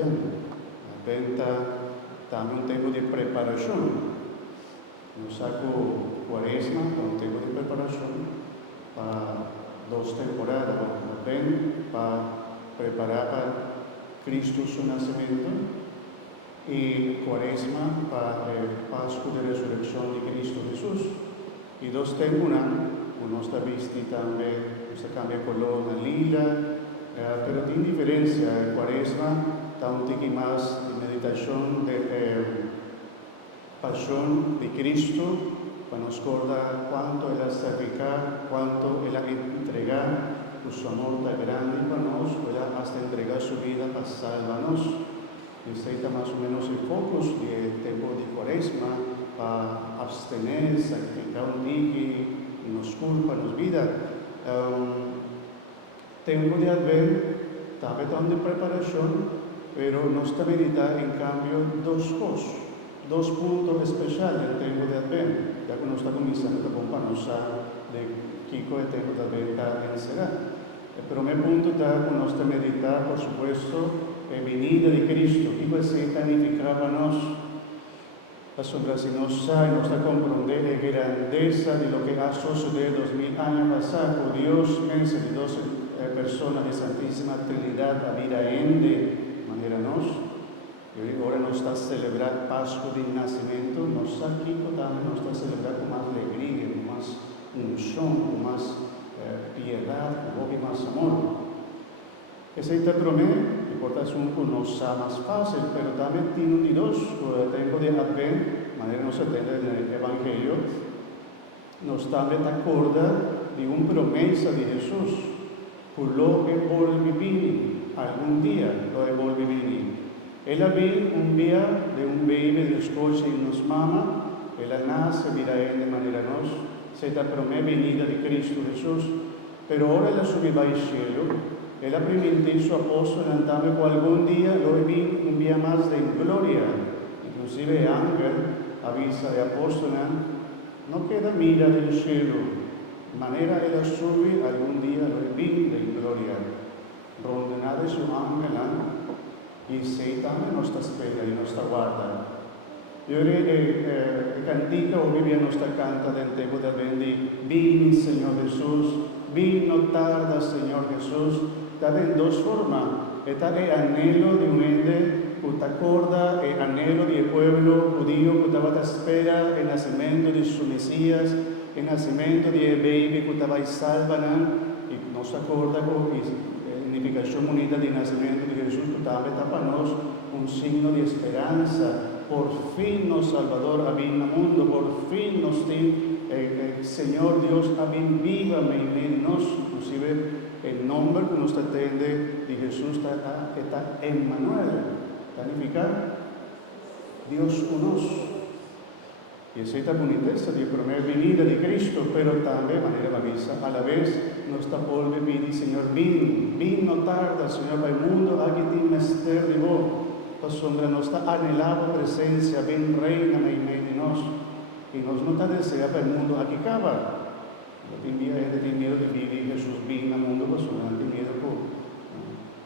Advento também um tempo de preparação. No saco Quaresma, um tempo de preparação para 2 temporadas. Advento para preparar para Cristo seu nascimento e Quaresma para a Páscoa de ressurreição de Cristo Jesus. E 2 tempos, uno está vestido também, você cambia color na lila, mas tem diferença. Quaresma está um pouco mais de meditação de paixão de Cristo, para nos recordar quanto Ele sacrificar, quanto Ele entregar, o seu amor tão grande para nós, Ele hasta entregar sua vida para salvar-nos. Esse está mais ou menos o foco do tempo de Quaresma, para abstener, sacrificar um dia e nos culpa, nos vida. Tempo de Advento, também está de preparação, mas nós também medita em cambio 2 coisas. 2 pontos especiais do tempo de Advento, já que nós estamos começando a conocer de que o tempo de Advento está encerrado. O primeiro ponto está que nós estamos a meditar, por supuesto, a venida de Cristo, que vai significar para nós. Si nos está comprender la grandeza de lo que ha sucedido 2000 años pasado, Dios, mensa de 12 personas de Santísima Trinidad, a vida de manera nos. Y ahora nos está celebrando Pascua de Nacimiento, nos aquí también nos está celebrando con más alegría, con más unción, con más piedad, con más amor. Ese te promete, y por eso nos sea más fácil, pero también tiene un y dos, por el tiempo de Advento, de manera que nos entiende en el Evangelio, nos también acorda de una promesa de Jesús, por lo que volví algún día, lo de volví. Él había un día de un bebé de escocia y nos mama, él nace, mira él de manera nos, se te promete venida de Cristo Jesús, pero ahora él subió al cielo. Él prometió su apóstol andando que algún día lo vi un día más de gloria. Inclusive ángel avisa de apóstol, no queda mira del cielo. De manera él sube algún día lo vi de gloria. Rondenada de su ángel y se también nos espera y nos guarda. Yo el cantico hoy día nos canta del tiempo de Advento, vini Señor Jesús, vino tarda Señor Jesús. Está de 2 formas. Está el anhelo de un ente que te acorda, el anhelo del pueblo judío que estaba a espera el nacimiento de su Mesías, el nacimiento del bebé que estaba a salvar, y nos acorda con la significación bonita del nacimiento de Jesús, que también está para nosotros un signo de esperanza. Por fin nos Salvador ha venido al mundo, por fin nos tiene el Señor Dios ha venido viva en nosotros, inclusive. El nombre que nos atiende de Jesús está Emmanuel, significa Dios con nos. Y esa es la boniteza de la primera venida de Cristo, pero también, de manera avisa, a la vez nos está por venir, Señor, vin no tarda, Señor, para el mundo, aquí tiene misterio de vos. La sombra nos está anhelada presencia, ven reina en medio de nos. Y nos no está deseada para el mundo, aquí acaba. Tiene miedo de vivir Jesús vino al mundo, pues no tiene miedo por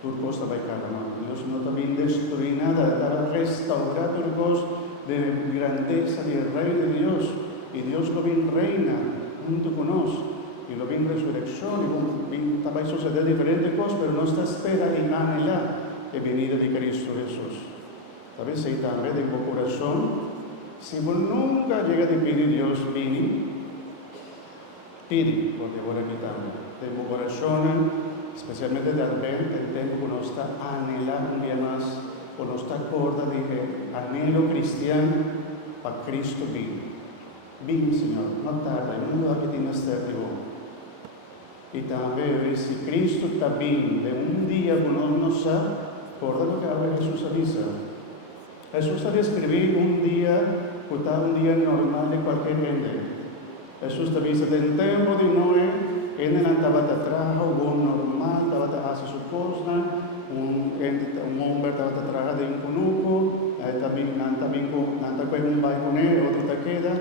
tu cosa va a acabar. Dios no también destruir nada, está restaurar tu cosa de grandeza del reino de Dios. Y Dios lo bien reina junto con nosotros. Y lo bien resurrección, y también suceder diferentes cosas, pero no está espera y anhela la venida de Cristo Jesús. Tal vez ahí también de tu corazón, si vos nunca llega a pedir Dios, vini, pide, porque voy a quitarme. De tu corazón, especialmente de Advento, el tiempo que nos está anhelando un día más, o nos está acorda de que anhelo cristiano para Cristo vive. Vive, Señor, no tarda, el mundo aquí tiene este vivo. Y también, si Cristo está bien, de un día que no sabe, recuerda lo que habla Jesús avisa. Jesús ha descrito un día que está un día normal de cualquier gente. Jesús te dice, del tiempo de Noé, él andaba atrás, hubo normal, estaba hacia su cosa, un hombre estaba atrás de un conuco, también con un balconero, otro te queda.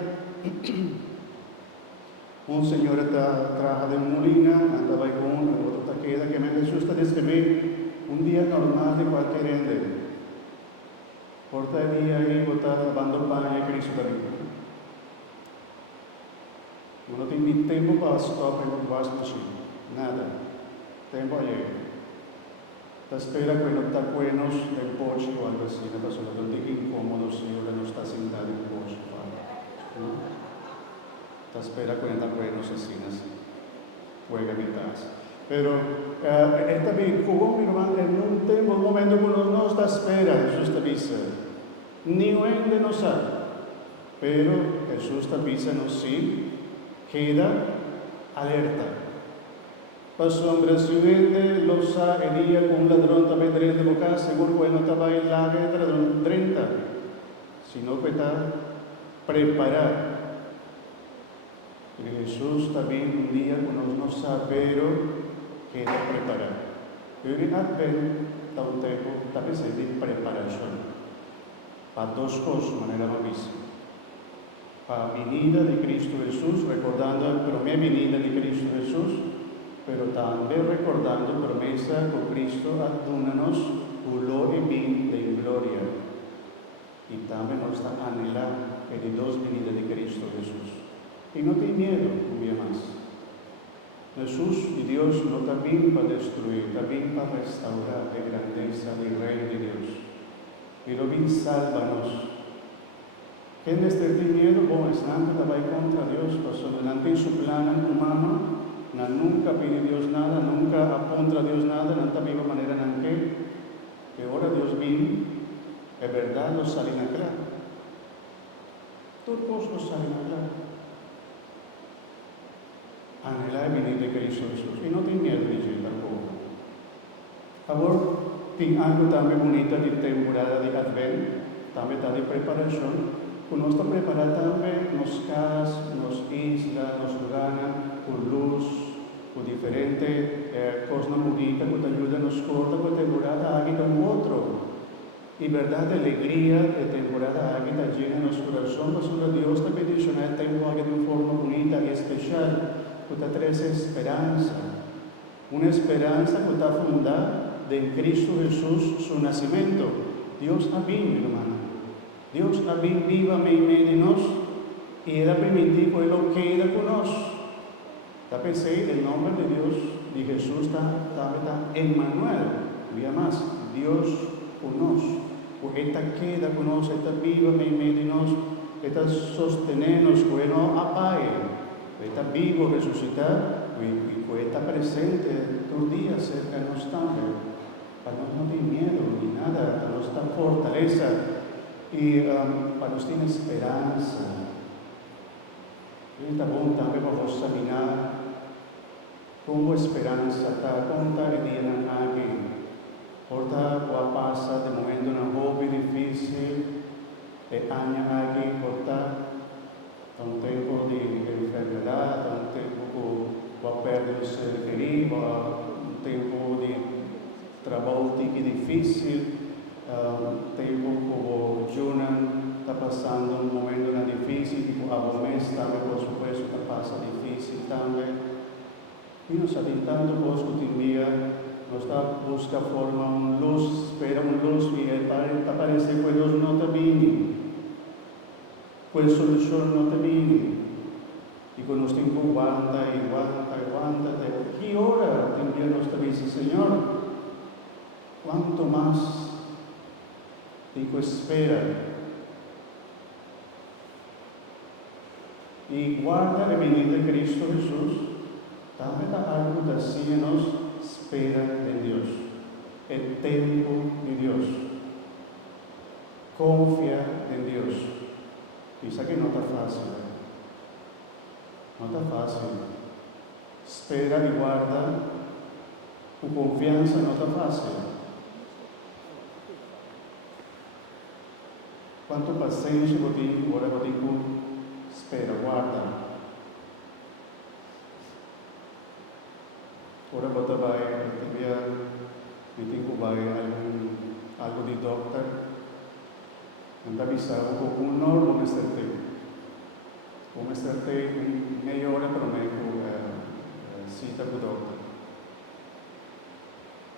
Un señor está atrás de un molina, anda balcón, otro te queda, que Jesús te describe un día normal de cualquier gente. Porta ahí, bota lavando pan y Cristo también. No tiene ni tiempo para stop en un wash machine. Nada. Tiempo ayer. Te espera que no está buenos del coche o algo así. Una persona donde incómodo si ahora no está sentada en el coche. ¿No? Te espera que no está buenos así. Juega en casa. Pero también, como mi hermano, en un momento que uno no está espera, Jesús te avisa. Ni un de nos sabe. Pero Jesús te avisa, no sí, queda alerta. Pasó un presidente, los iría con un ladrón también de boca, seguro que no estaba en la guerra de 30, sino que está preparado. Y Jesús también un día con nos sabe, pero queda preparado. Pero en Advent está un tiempo, también se de preparación. Para dos cosas, de manera más para la venida de Cristo Jesús, recordando la primera venida de Cristo Jesús, pero también recordando la promesa que Cristo adúnanos lo y bien de gloria. Y también nos está anhelando el dos venida de Cristo Jesús. Y no tiene miedo, un día más. Jesús y Dios no también para destruir, también para restaurar la grandeza del reino de Dios. Y lo bien sálvanos. ¿Quién este miedo? Bueno, es nada que va contra Dios, pasó delante en su plan humano. Nunca pide Dios nada, nunca apunta a Dios nada, nunca vive de manera en que ahora Dios vive, es verdad, nos salen a claro. Todos nos salen a claro. Anhelar venir de Cristo Jesús. Y no tiene miedo de Dios tampoco. Ahora, tiene algo también bonito de temporada de Advent, también está de preparación. Uno está preparado también, nos casas, nos islas, nos gana, con luz, con diferentes cosas bonitas que te ayudan, nos corta con temporada aquí con otro. Y verdad, de alegría, de temporada aquí está llena en nuestro corazón, pues Dios te bendicionar el tiempo aquí de una forma bonita y especial, que te trae esperanza. Una esperanza que está fundada en Cristo Jesús, su nacimiento. Dios ha visto, mi hermano. Dios ha visto viva en medio de nosotros y Él ha permitido que Él lo quede con nosotros. Pensé, el nombre de Dios, de Jesús, está Emmanuel. Día más, Dios con nosotros. Porque Él queda con nosotros, está viva en medio de nosotros, está sostenernos, que Él no apague. Está vivo, resucitado, y que está presente todo el día cerca de nosotros también. Para no tener miedo ni nada, para nuestra fortaleza y para nos tener esperanza. Está bueno también para vos examinar como esperanza está, como está el día en aquí. Porta o pasa de momento una hobby difícil, de año aquí, porta un tiempo de enfermedad, un tiempo que va a perder el ser querido, un tiempo de trabajo difícil, un tiempo que Jonan está pasando un momento difícil, tipo a mes también, por supuesto, que pasa difícil también. Y nos está tentando vos que un día nos está busca forma una luz, espera una luz y aparece que Dios no te viene. Pues solución no te viene. Y con los tiempos aguanta. Y ahora también nos te dice, Señor, ¿cuánto más digo espera? Y guarda la venida de Cristo Jesús. También algo de así nos espera en Dios, el tiempo de Dios. Confía en Dios. Quizá que no está fácil. No está fácil. Espera y guarda. Tu confianza no está fácil. Quanto paciencia botico, ora botico, espera, guarda. Ora bota vai, tibia, botico vai algo di doctor. Non avvisavo con un oro come starte meia ora per me cita con doctor.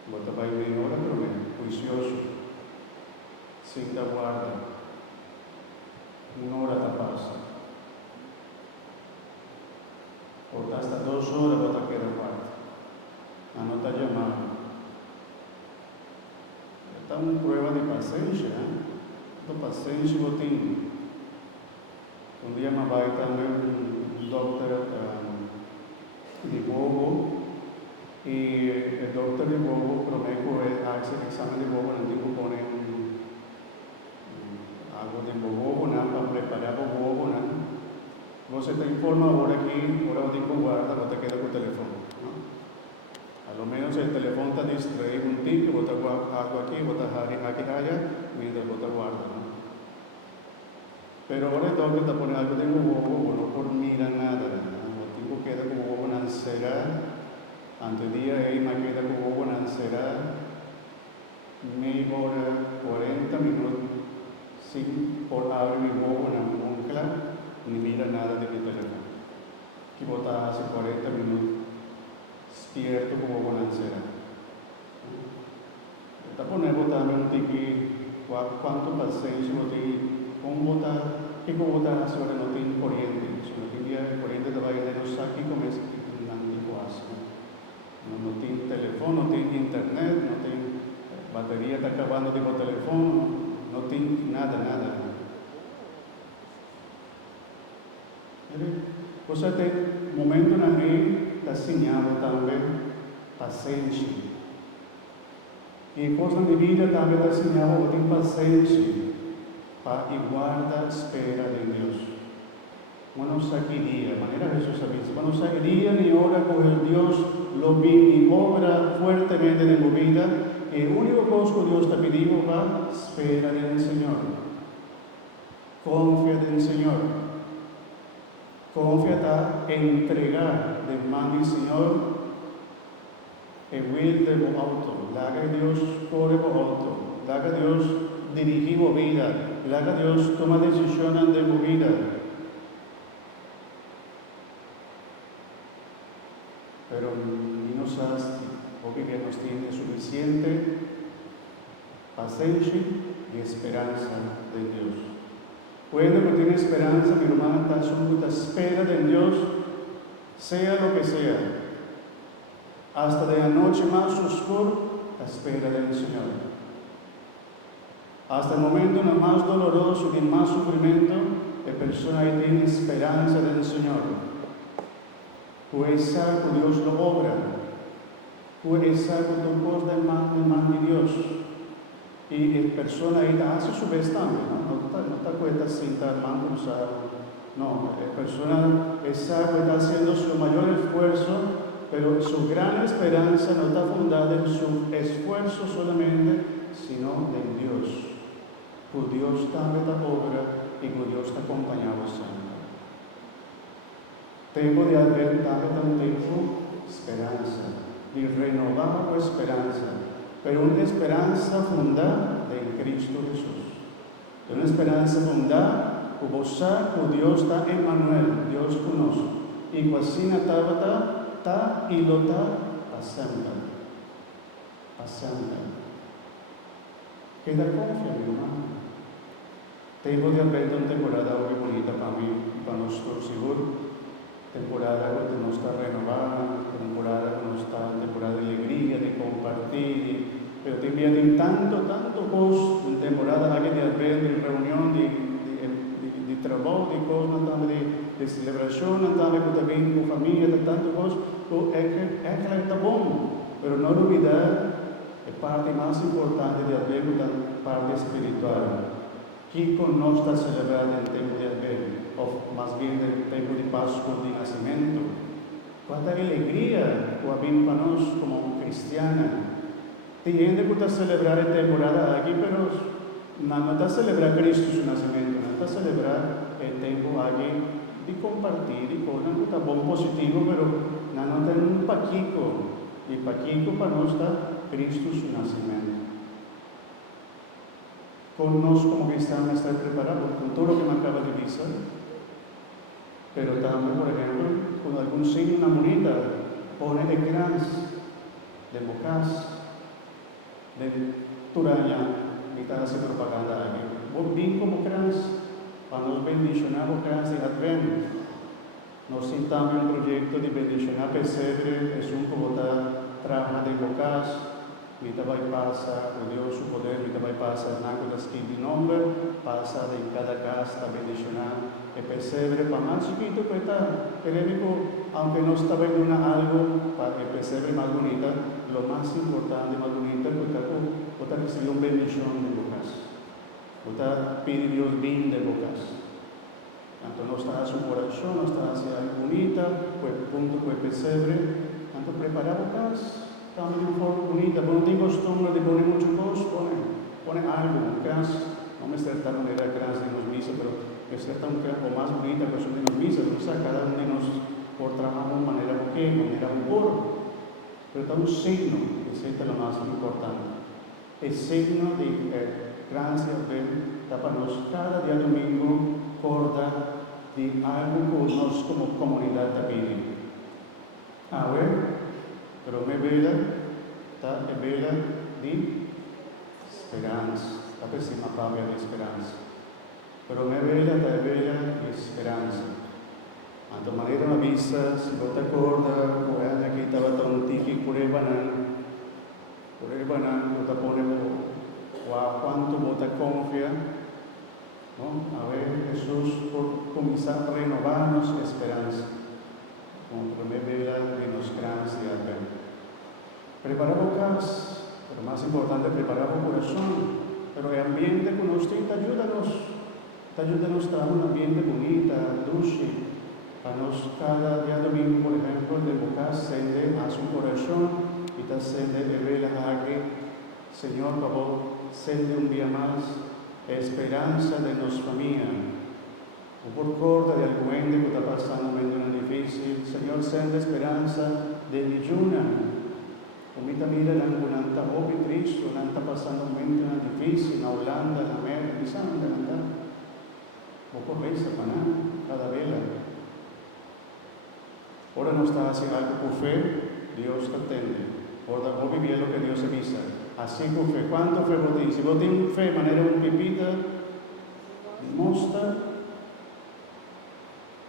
Bota vai meia ora per me, juicioso. cinta guarda, una hora te pasa, o hasta 2 horas vas a quedar guarda, no está llamando. Esta es una prueba de paciencia, paciencia botín. Un día me va a ir también un doctor de bobo, y el doctor de bobo promete hacer el examen de bobo, el tipo pone algo de bobo, para preparar bobo, Você te informa ahora aquí, ahora el tipo guarda, no te queda con el teléfono. A lo menos el teléfono te distrae un tico, bota algo aquí, bota aquí allá, mientras bota guarda. Pero ahora el doctor te pone algo de bobo, no por mira nada. El tipo queda como bobo en ansiedad. Ante día me queda como bobo en ansiedad. Media hora, 40 minutos, sin por abrir mi bobo en la moncla, ni mira nada de mi teléfono. Aquí bota hace 40 minutos, despierto como bobo en ansiedad. Está poniendo también un tiki, cuánto paciencia no tiene. ¿Qué botar hace ahora no tiene corriente? Si no tiene corriente te va a ir de los aquí como es no tiene teléfono, no tiene internet, no tiene batería, está acabando de teléfono, no tiene nada. Pues este momento en mí está enseñado también paciencia. Y cosas de vida también está enseñado de paciencia. Y guarda espera de Dios. Bueno, aquí día, de manera Jesús avisa, bueno, día ni hora con el Dios lo vi y obra fuertemente en mi vida. El único cosa que Dios te pidió va, espera del Señor. Confía en el Señor. Confía en entregar de mano del Señor el will de lo alto. Haga Dios corre por alto. Haga Dios dirigir mi vida. Haga Dios toma decisiones de mi vida. Pero ni nos hace, porque nos tiene suficiente paciencia y esperanza de Dios. Cuando que tiene esperanza, mi hermana, está absoluta espera de Dios, sea lo que sea. Hasta de la noche más oscura, la espera del Señor. Hasta el momento más doloroso y más sufrimiento, la persona ahí tiene esperanza del Señor. Pues sabe que Dios lo obra. Pues sabe que tu cosa de mano de Dios. Y la persona ahí hace su vez también, no está cuenta sin estar mal cruzado. No, la persona sabe que está haciendo su mayor esfuerzo, pero su gran esperanza no está fundada en su esfuerzo solamente, sino en Dios. Pues Dios también está obra y que Dios está acompañado siempre. Tiempo de Adviento también tiempo esperanza, y renovar la esperanza, pero una esperanza fundada en Cristo Jesús. Una esperanza fundada que vos sabes que Dios está en Emmanuel, Dios conoce, y que así está y lo está pasando. Queda confianza, mi hermano. Tiempo de Adviento, una temporada muy bonita para mí y para nosotros, seguro. Temporada que nos está renovada, temporada de alegría, de compartir, pero también hay tanto cosas, temporada aquí de Adviento, de reunión, de trabajo, de cosas, de celebración, también con familia, de tantas cosas, es que está bueno, pero no olvidar la parte más importante de Adviento, la parte espiritual. ¿Quién nos está celebrando el tiempo de Adviento? O más bien el tiempo de Pascua de nacimiento. Cuánta alegría que hay para nosotros como cristianos. Tiene que estar celebrando la temporada aquí, pero no está celebrando Cristo su nacimiento, no está celebrando el tiempo aquí de compartir y cosas que está buen positivo, pero no está en un paquico. Y el paquico para nosotros está Cristo su nacimiento. Con nosotros como cristianos estar preparados con todo lo que me acaba de decir. Pero también, por ejemplo, con algún signo, una moneda, pone de grans, de mocas, de turaña, me está haciendo propaganda aquí. Vos bien como crans, para nos bendicionar crans de Advent. Nos sintamos un proyecto de bendicionar pesebre, es un como trabaja de bocas, me vai passa, con Dios su poder, me vai passa, naco da scrivi nombre, passa de cada casa, bendicionar, el pesebre, para más chiquito que está, queremos, aunque no está viendo algo, para el pesebre más bonita, lo más importante, más bonita, porque está recibiendo bendición de bocas, está pide Dios bien de bocas. Tanto no está a su corazón, no está hacia algo bonita, pues punto, pues pesebre, tanto preparar bocas, también de forma bonita, pero no tengo costumbre de poner mucho cosas, pone algo, un caso, no me cierta manera grande de los misas, pero es cierta un campo más bonita que son de los misas, o sea, cada uno de nosotros por trabajo de manera buque, manera puro, pero está un signo, que es lo más importante, el signo de gracia de para nosotros cada día domingo corda de algo que nosotros como comunidad también. A ver, pero me vela, está vela de esperanza, la próxima palabra de esperanza. Pero me vela, está vela de esperanza. A tu manera una vista, si no te acuerdas, o aquí estaba tan tiki por el banano, te pone o a cuánto vos te confía, ¿no? A ver, Jesús por comenzar a renovarnos esperanza. Con primer vela de nos gracia. Preparar bocas, pero más importante, preparar el corazón. Pero el ambiente con usted, ayúdanos a dar un ambiente bonito, dulce. Para nos cada día domingo, por ejemplo, de bocas, sende a su corazón y te sende de vela aquí. Señor, por favor, sende un día más esperanza de nuestra familia. O por corda de algún ente que está pasando un momento difícil, Señor, sende esperanza de ayuna. Comita mira la ambulante, oh, Cristo, no está pasando un momento difícil, en Holanda, en América, quizás no te anda. O por vez, cada vela. Ahora no está haciendo algo por fe, Dios te atiende. Ahora vos vivís lo que Dios avisa. Así con fe. ¿Cuánto fe vos tienes? Si vos tienes fe de manera un pipita, mostra,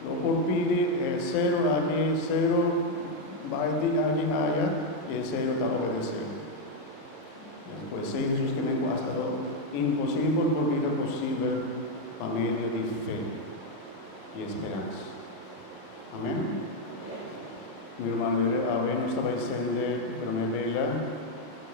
lo por pide, cero aquí, cero, va aquí, allá, y el cero está obedeciendo. Pues sí, Jesús que me hasta lo imposible por vida posible a medio de fe y esperanza. Amén. Mi hermano, a ver, no estaba diciendo, pero me vela.